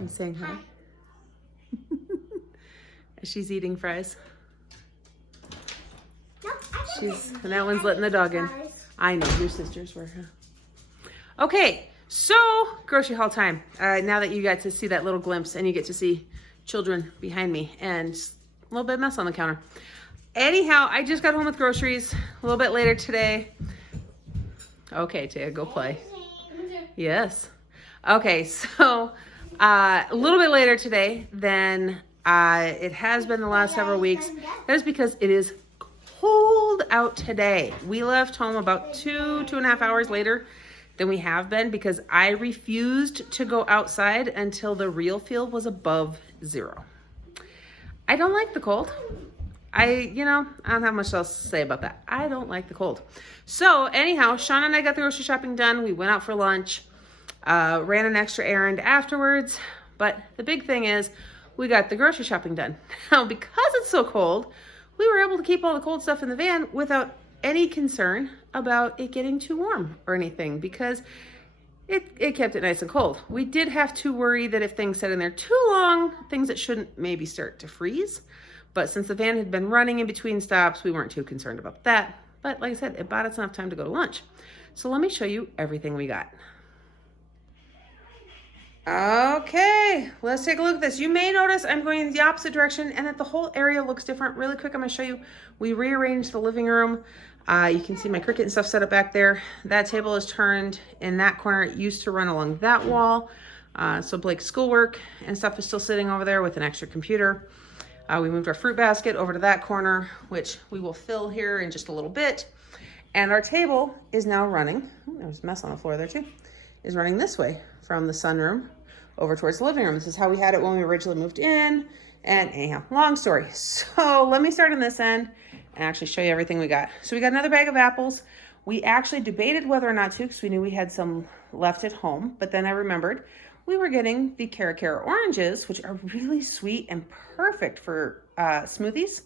I'm saying hi. She's eating fries. And that one's letting the dog in. I know, your sisters were. Okay, so grocery haul time. Now that you got to see that little glimpse and you get to see children behind me and a little bit of mess on the counter. Anyhow, I just got home with groceries a little bit later today. Okay, Taya, go play. Yes. Okay, so a little bit later today than it has been the last several weeks. That is because it is cold out today. We left home about 2.5 hours later than we have been because I refused to go outside until the real field was above 0. I don't like the cold. I don't have much else to say about that. I don't like the cold. So anyhow, Sean and I got the grocery shopping done. We went out for lunch, ran an extra errand afterwards. But the big thing is we got the grocery shopping done. Now, because it's so cold, we were able to keep all the cold stuff in the van without any concern about it getting too warm or anything because it kept it nice and cold. We did have to worry that if things sat in there too long, things that shouldn't maybe start to freeze. But since the van had been running in between stops, we weren't too concerned about that. But like I said, it bought us enough time to go to lunch. So let me show you everything we got. Okay, let's take a look at this. You may notice I'm going in the opposite direction and that the whole area looks different. Really quick, I'm gonna show you. We rearranged the living room. You can see my Cricut and stuff set up back there. That table is turned in that corner. It used to run along that wall. So Blake's schoolwork and stuff is still sitting over there with an extra computer. We moved our fruit basket over to that corner, which we will fill here in just a little bit. And our table is now running. Oh, there's a mess on the floor there too. Is running this way from the sunroom over towards the living room. This is how we had it when we originally moved in. And anyhow, long story. So let me start on this end and actually show you everything we got. So we got another bag of apples. We actually debated whether or not to because we knew we had some left at home. But then I remembered we were getting the Cara oranges, which are really sweet and perfect for smoothies.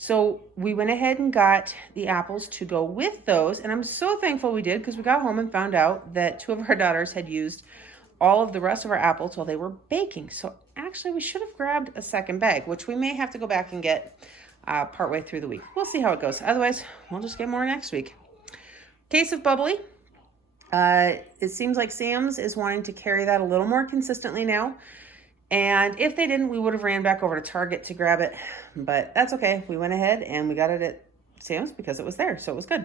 So we went ahead and got the apples to go with those. And I'm so thankful we did because we got home and found out that 2 of our daughters had used all of the rest of our apples while they were baking. So actually we should have grabbed a second bag, which we may have to go back and get partway through the week. We'll see how it goes. Otherwise, we'll just get more next week. Case of bubbly. It seems like Sam's is wanting to carry that a little more consistently now. And if they didn't, we would have ran back over to Target to grab it. But that's okay. We went ahead and we got it at Sam's because it was there. So it was good.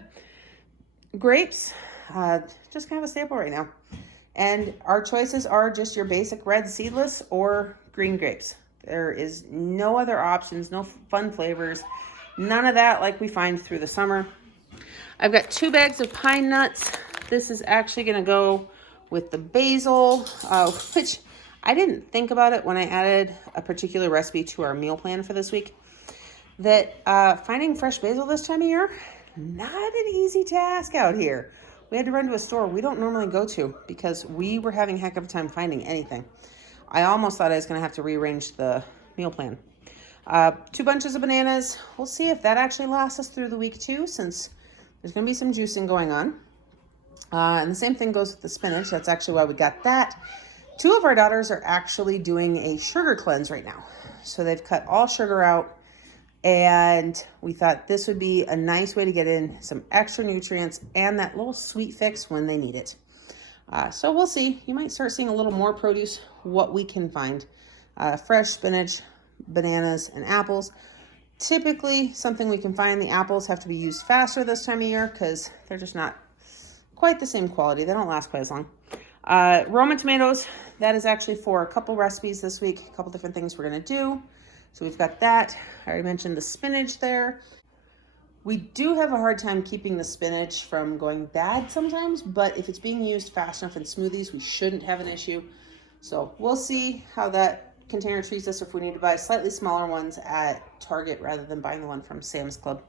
Grapes, just kind of a staple right now. And our choices are just your basic red seedless or green grapes. There is no other options, no fun flavors, none of that like we find through the summer. I've got 2 bags of pine nuts. This is actually going to go with the basil, which I didn't think about it when I added a particular recipe to our meal plan for this week. That finding fresh basil this time of year, not an easy task out here. We had to run to a store we don't normally go to because we were having a heck of a time finding anything. I almost thought I was going to have to rearrange the meal plan. 2 bunches of bananas. We'll see if that actually lasts us through the week too, since there's going to be some juicing going on. And the same thing goes with the spinach. That's actually why we got that. 2 of our daughters are actually doing a sugar cleanse right now. So they've cut all sugar out. And we thought this would be a nice way to get in some extra nutrients and that little sweet fix when they need it. So we'll see. You might start seeing a little more produce, what we can find. Fresh spinach, bananas, and apples. Typically, something we can find. The apples have to be used faster this time of year because they're just not quite the same quality. They don't last quite as long. Roman tomatoes, that is actually for a couple recipes this week. A couple different things we're going to do. So we've got that. I already mentioned the spinach there. We do have a hard time keeping the spinach from going bad sometimes, but if it's being used fast enough in smoothies, we shouldn't have an issue. So we'll see how that container treats us, if we need to buy slightly smaller ones at Target rather than buying the one from Sam's Club.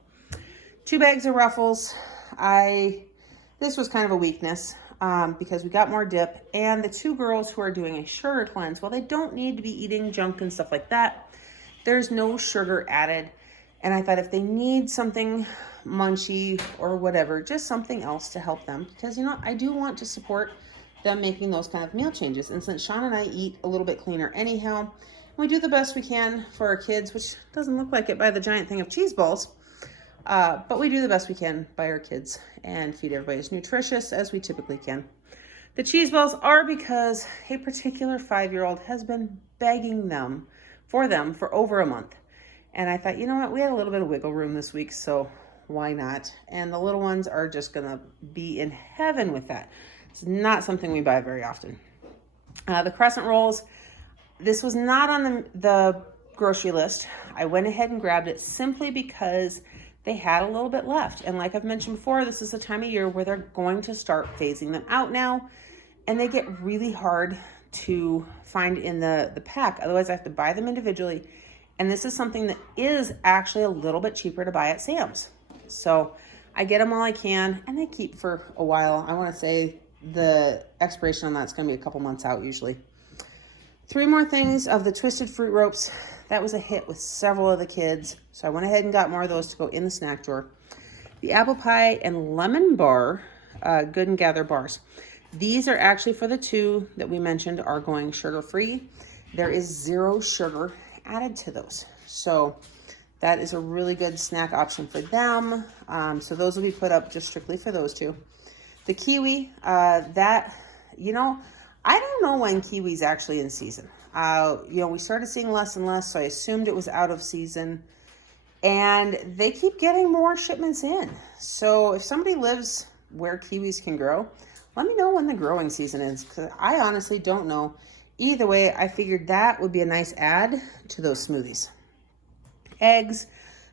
2 bags of Ruffles. This was kind of a weakness because we got more dip, and the 2 girls who are doing a sugar cleanse, well, they don't need to be eating junk and stuff like that. There's no sugar added. And I thought if they need something munchy or whatever, just something else to help them. Because, I do want to support them making those kind of meal changes. And since Sean and I eat a little bit cleaner anyhow, we do the best we can for our kids, which doesn't look like it by the giant thing of cheese balls. But we do the best we can by our kids and feed everybody as nutritious as we typically can. The cheese balls are because a particular 5-year-old has been begging them for over a month. And I thought, you know what, we had a little bit of wiggle room this week, so why not? And the little ones are just gonna be in heaven with that. It's not something we buy very often. The crescent rolls, this was not on the grocery list. I went ahead and grabbed it simply because they had a little bit left. And like I've mentioned before, this is the time of year where they're going to start phasing them out now. And they get really hard to find in the pack. Otherwise, I have to buy them individually. And this is something that is actually a little bit cheaper to buy at Sam's. So I get them while I can, and they keep for a while. I want to say the expiration on that's going to be a couple months out usually. 3 more things of the twisted fruit ropes. That was a hit with several of the kids. So I went ahead and got more of those to go in the snack drawer. The apple pie and lemon bar, Good and Gather bars. These are actually for the 2 that we mentioned are going sugar-free. There is 0 sugar added to those. So that is a really good snack option for them. So those will be put up just strictly for those 2. The kiwi, I don't know when kiwi's actually in season. We started seeing less and less, so I assumed it was out of season. And they keep getting more shipments in. So if somebody lives where kiwis can grow, let me know when the growing season is, because I honestly don't know. Either way, I figured that would be a nice add to those smoothies. Eggs,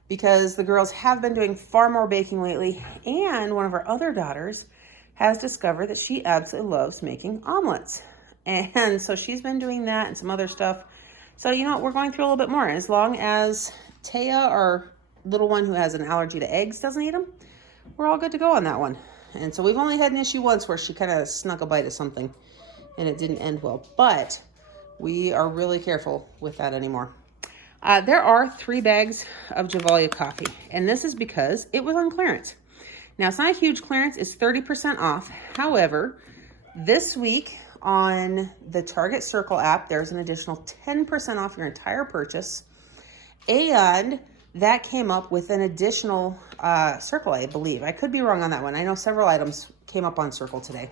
because the girls have been doing far more baking lately, and one of our other daughters has discovered that she absolutely loves making omelets. And so she's been doing that and some other stuff. So, we're going through a little bit more. As long as Taya, our little one who has an allergy to eggs, doesn't eat them, we're all good to go on that one. And so we've only had an issue once where she kind of snuck a bite of something and it didn't end well. But we are really careful with that anymore. There are 3 bags of Javalia coffee. And this is because it was on clearance. Now, it's not a huge clearance. It's 30% off. However, this week on the Target Circle app, there's an additional 10% off your entire purchase. And that came up with an additional Circle, I believe. I could be wrong on that one. I know several items came up on Circle today.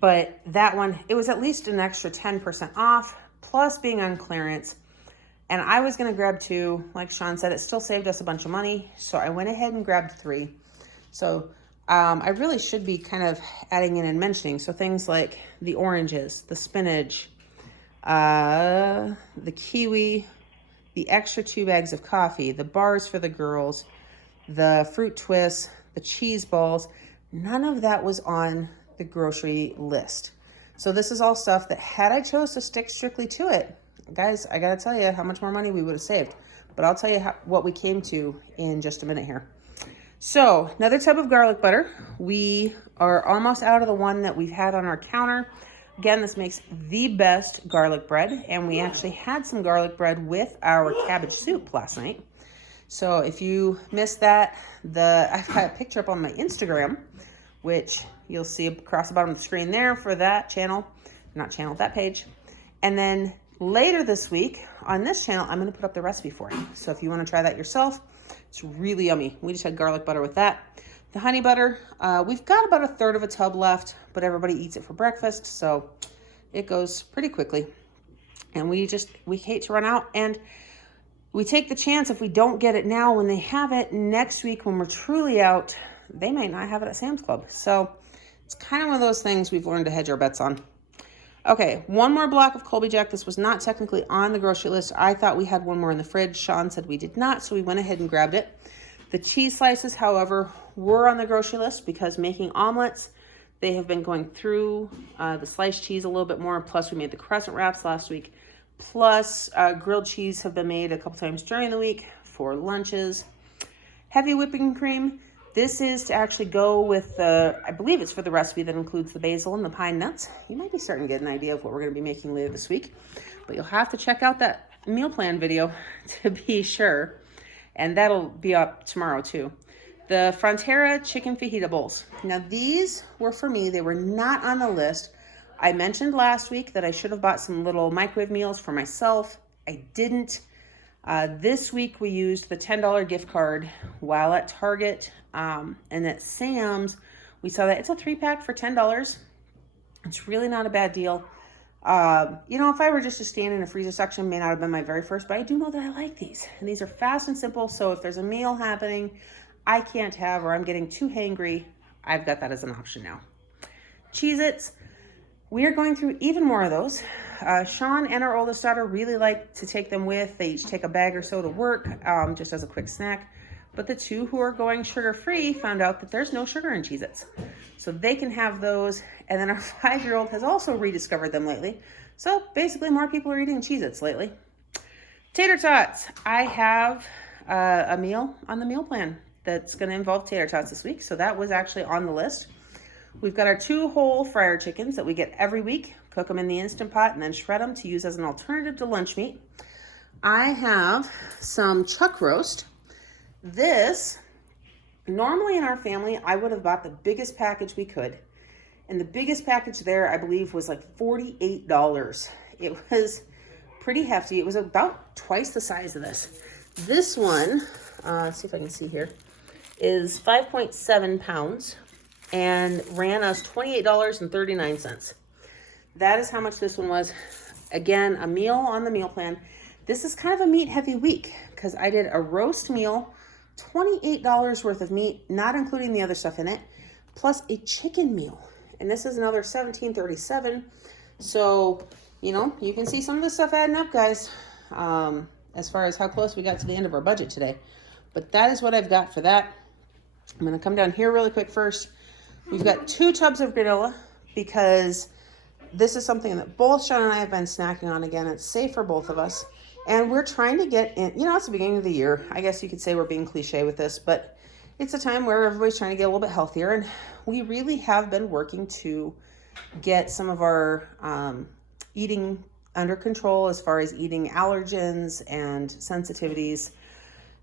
But that one, it was at least an extra 10% off, plus being on clearance. And I was going to grab 2. Like Sean said, it still saved us a bunch of money. So I went ahead and grabbed 3. So I really should be kind of adding in and mentioning. So things like the oranges, the spinach, the kiwi, the extra 2 bags of coffee, the bars for the girls, the fruit twists, the cheese balls. None of that was on the grocery list. So this is all stuff that had I chose to stick strictly to it, guys, I gotta tell you how much more money we would have saved. But I'll tell you what we came to in just a minute here. So another tub of garlic butter. We are almost out of the one that we've had on our counter. Again, this makes the best garlic bread. And we actually had some garlic bread with our cabbage soup last night. So if you missed that, I've got a picture up on my Instagram, which you'll see across the bottom of the screen there for that that page. And then later this week on this channel, I'm going to put up the recipe for it. So if you want to try that yourself, it's really yummy. We just had garlic butter with that. The honey butter, we've got about 1/3 of a tub left, but everybody eats it for breakfast, so it goes pretty quickly. And we hate to run out, and we take the chance if we don't get it now when they have it next week when we're truly out, they might not have it at Sam's Club. So it's kind of one of those things we've learned to hedge our bets on. Okay, 1 more block of Colby Jack. This was not technically on the grocery list. I thought we had 1 more in the fridge. Sean said we did not, so we went ahead and grabbed it. The cheese slices, however, were on the grocery list because making omelets, they have been going through the sliced cheese a little bit more. Plus, we made the crescent wraps last week. Plus, grilled cheese have been made a couple times during the week for lunches. Heavy whipping cream. This is to actually go with I believe it's for the recipe that includes the basil and the pine nuts. You might be starting to get an idea of what we're going to be making later this week, but you'll have to check out that meal plan video to be sure. And that'll be up tomorrow too. The Frontera chicken fajita bowls. Now these were for me. They were not on the list. I mentioned last week that I should have bought some little microwave meals for myself. I didn't. This week we used the $10 gift card while at Target, and at Sam's we saw that it's a 3-pack for $10. It's really not a bad deal. If I were just to stand in a freezer section, may not have been my very first, but I do know that I like these. And these are fast and simple, so if there's a meal happening I can't have or I'm getting too hangry, I've got that as an option now. Cheez-Its. We are going through even more of those. Sean and our oldest daughter really like to take them with. They each take a bag or so to work, just as a quick snack. But the two who are going sugar-free found out that there's no sugar in Cheez-Its. So they can have those. And then our 5-year-old has also rediscovered them lately. So basically more people are eating Cheez-Its lately. Tater tots. I have a meal on the meal plan that's going to involve tater tots this week. So that was actually on the list. We've got our 2 whole fryer chickens that we get every week. Cook them in the Instant Pot and then shred them to use as an alternative to lunch meat. I have some chuck roast. This, normally in our family, I would have bought the biggest package we could. And the biggest package there, I believe, was like $48. It was pretty hefty. It was about twice the size of this. This one, let's see if I can see here, is 5.7 pounds and ran us $28.39. That is how much this one was. Again, a meal on the meal plan. This is kind of a meat heavy week because I did a roast meal, $28 worth of meat, not including the other stuff in it, plus a chicken meal. And this is another $17.37. So, you can see some of this stuff adding up, guys, as far as how close we got to the end of our budget today. But that is what I've got for that. I'm going to come down here really quick first. We've got 2 tubs of granola because this is something that both Sean and I have been snacking on again. It's safe for both of us. And we're trying to get in, it's the beginning of the year. I guess you could say we're being cliche with this, but it's a time where everybody's trying to get a little bit healthier. And we really have been working to get some of our eating under control as far as eating allergens and sensitivities.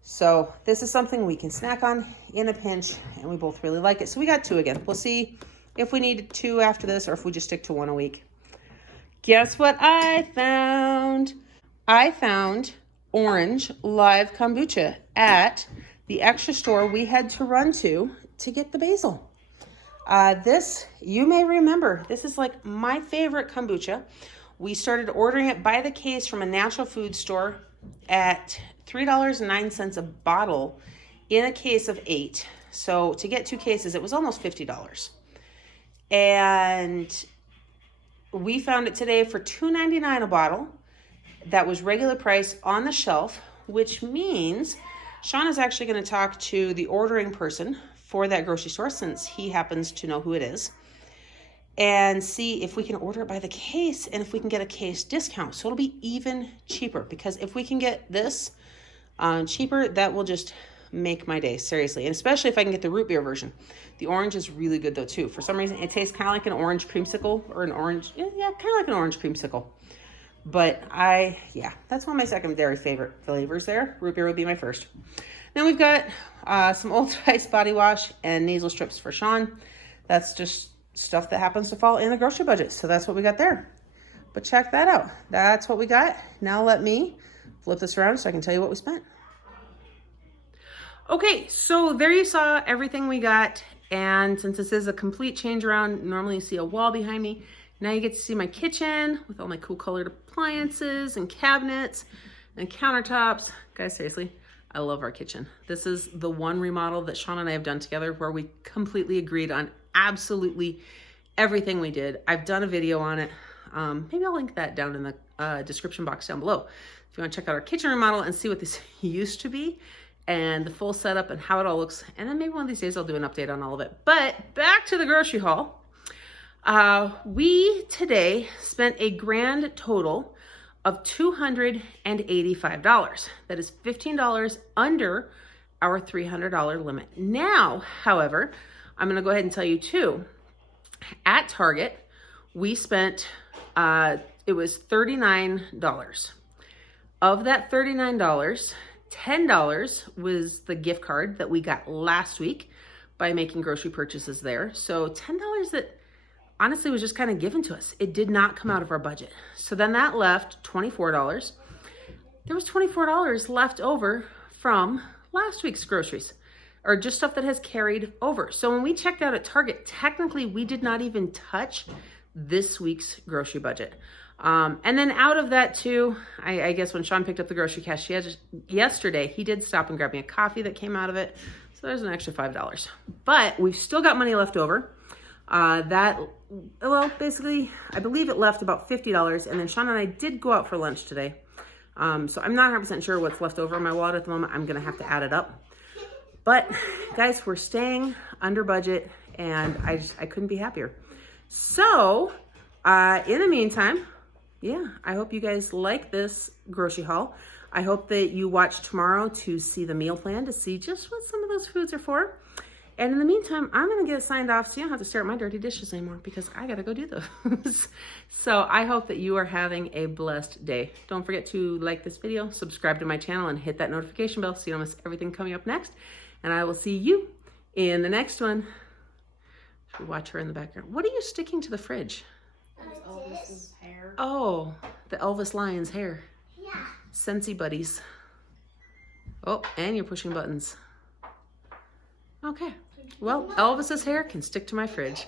So this is something we can snack on in a pinch, and we both really like it. So we got 2 again. We'll see if we need 2 after this or if we just stick to 1 a week. Guess what I found? I found orange live kombucha at the extra store we had to run to get the basil. This, you may remember, this is like my favorite kombucha. We started ordering it by the case from a natural food store at $3.09 a bottle in a case of 8. So to get 2 cases, it was almost $50. And we found it today for $2.99 a bottle. That was regular price on the shelf, which means Sean is actually going to talk to the ordering person for that grocery store, since he happens to know who it is, and see if we can order it by the case and if we can get a case discount. So it'll be even cheaper, because if we can get this cheaper, that will just make my day, seriously. And especially if I can get the root beer version. The orange is really good though too. For some reason, it tastes kind of like an orange creamsicle, or an orange, kind of like an orange creamsicle. But that's one of my secondary favorite flavors there. Root beer would be my first. Then we've got some Old Spice body wash and nasal strips for Sean. That's just stuff that happens to fall in the grocery budget. So that's what we got there. But check that out. That's what we got. Now let me flip this around so I can tell you what we spent. Okay, so there you saw everything we got. And since this is a complete change around, normally you see a wall behind me. Now you get to see my kitchen with all my cool colored appliances and cabinets and countertops. Guys, seriously, I love our kitchen. This is the one remodel that Sean and I have done together where we completely agreed on absolutely everything we did. I've done a video on it. Maybe I'll link that down in the description box down below if you want to check out our kitchen remodel and see what this used to be and the full setup and how it all looks. And then maybe one of these days I'll do an update on all of it. But back to the grocery haul. We today spent a grand total of $285. That is $15 under our $300 limit. Now, however, I'm going to go ahead and tell you too, at Target, we spent, it was $39. Of that $39, $10 was the gift card that we got last week by making grocery purchases there. So $10 that honestly was just kind of given to us. It did not come out of our budget. So then that left $24. There was $24 left over from last week's groceries, or just stuff that has carried over. So when we checked out at Target, technically we did not even touch this week's grocery budget. And then out of that too, I guess when Sean picked up the grocery cash yesterday, he did stop and grab me a coffee that came out of it. So there's an extra $5. But we've still got money left over. Well, basically, I believe it left about $50. And then Sean and I did go out for lunch today. So I'm not 100% sure what's left over in my wallet at the moment. I'm going to have to add it up. But guys, we're staying under budget and I couldn't be happier. So in the meantime, yeah, I hope you guys like this grocery haul. I hope that you watch tomorrow to see the meal plan, to see just what some of those foods are for. And in the meantime, I'm going to get signed off so you don't have to stare at my dirty dishes anymore because I got to go do those. So I hope that you are having a blessed day. Don't forget to like this video, subscribe to my channel, and hit that notification bell so you don't miss everything coming up next. And I will see you in the next one. Should we watch her in the background? What are you sticking to the fridge? That's Elvis's hair. Oh, the Elvis Lion's hair. Yeah. Scentsy buddies. Oh, and you're pushing buttons. Okay. Well, Elvis's hair can stick to my fridge.